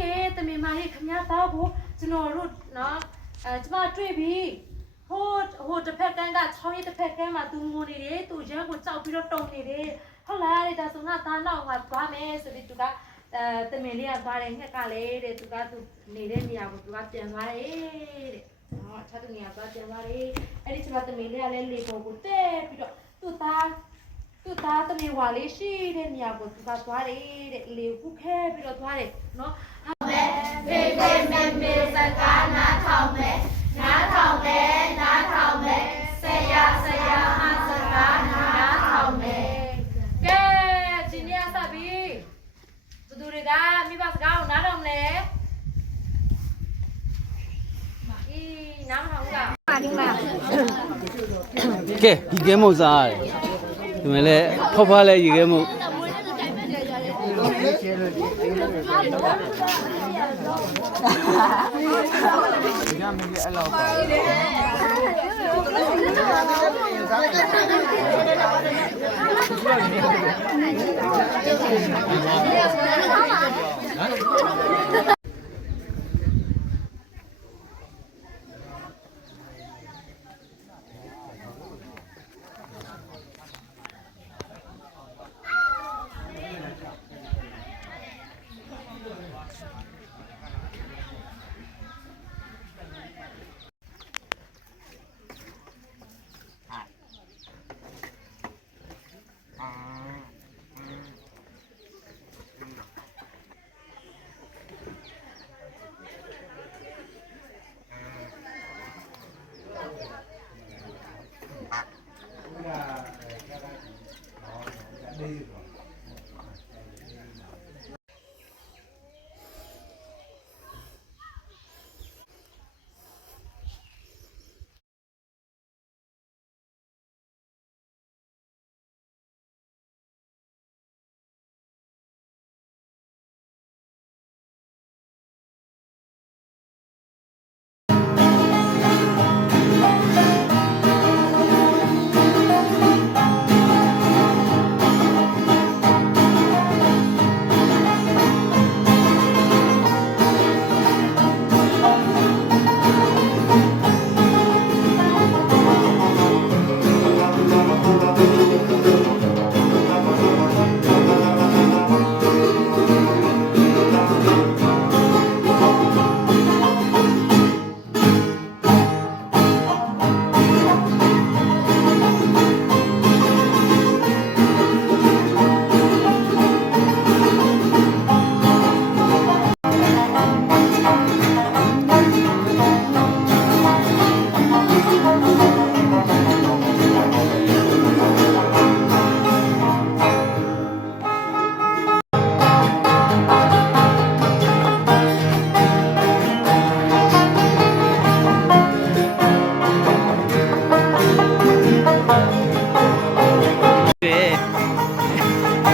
ရေတမင်မကြီးခမသားဖို့ကျွန်တော်တို့နော်အဲကျမတွေ့ပြီဟိုဟိုတစ်ဖက်ကန်းကချောင်းရည်တစ်ဖက်ကန်းမှာသူငိုနေတယ်သူရမ်းကိုကြောက်ပြီးတော့တုံနေတယ်ဟုတ်လားတဲ့ဒါဆိုငါသားနောက်ငါသွားမယ်ဆိုပြီးသူကအဲတမင်လေးကသွားတယ်ငှက်ကလည်းတဲ့သူကသူနေတဲ့နေရာကိုသူကပြန်သွားတယ်တဲ့နော်အခြားတနေရာသွားပြန်သွားတယ်အဲ့ဒီချိန်မှာတမင်လေးကလည်းလေပေါ်ကိုတက်ပြီးတော့သူ့သား သူ့သားတမင်ဝါလေးရှိတဲ့နေရာကိုသူကသွားတယ်တဲ့လေခုခဲပြီးတော့သွားတယ်နော်ဖေဖေမေမေစကားနားထောင်မယ်နားထောင်မယ်နားထောင်မယ်ဆရာဆရာမစကားနားထောင်မယ်ကဲဒီနေ့အစပြီဘသူတွေကမိဘစကားကိုနားတော့မလဲအေးနားမထောင်ဘူးလားကဲဒီကဲမုတ်စားရတယ် ဒီမဲ့လဲဖောက်ဖားလဲရေခဲမုတ်ကဲ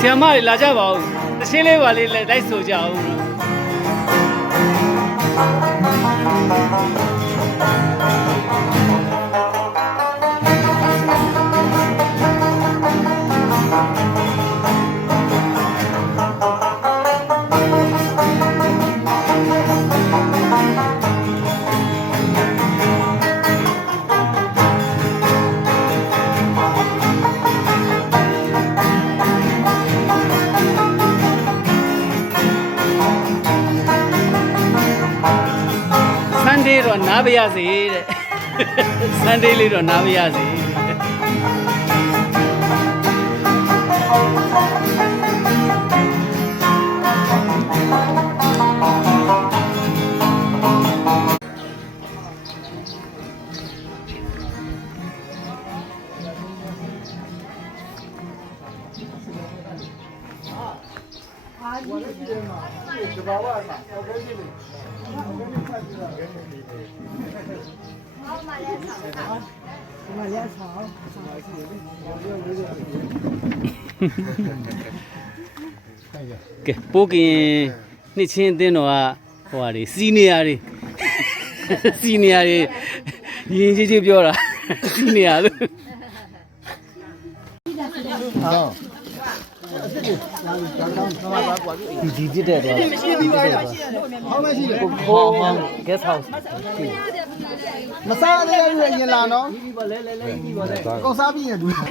ဆရာမတွေလာကြပါဦးတရှင်းလေးပါလေးလိုက်ဆိုကြအောင်ဆ နားပါရစေတဲ့ဆန်ဒေးလေးတော့နားပါရစေဘာလို့ဒီမှာဒီဘာဝါမှာပေါ်နေတယ် ည့်တာလဲဒီမှာရဆောင်ဆောင်ရှိတယ်ဘာလို့လဲဆိုတော့ကဲပိုးကင်နှစ်ချင်းအသင်းတော်ကဟိုဟာတွေစီနီယာတွေစီနီယာတွေရင်ကြီးကြီးပြောတာစီနီယာလို့ ဒီဒီကြည့်တဲ့တော့ဟောမရှိလဲဟောဟော guest house မစားသေးဘူးရင်လာနော်ကောစားပြီးရင်ဒူကဲ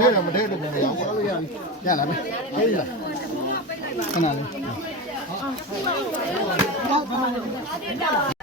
တဲ့တော့မတဲ့တော့မရအောင်စားလို့ရပြီရလားမယ်ဟေးလားခဏလေး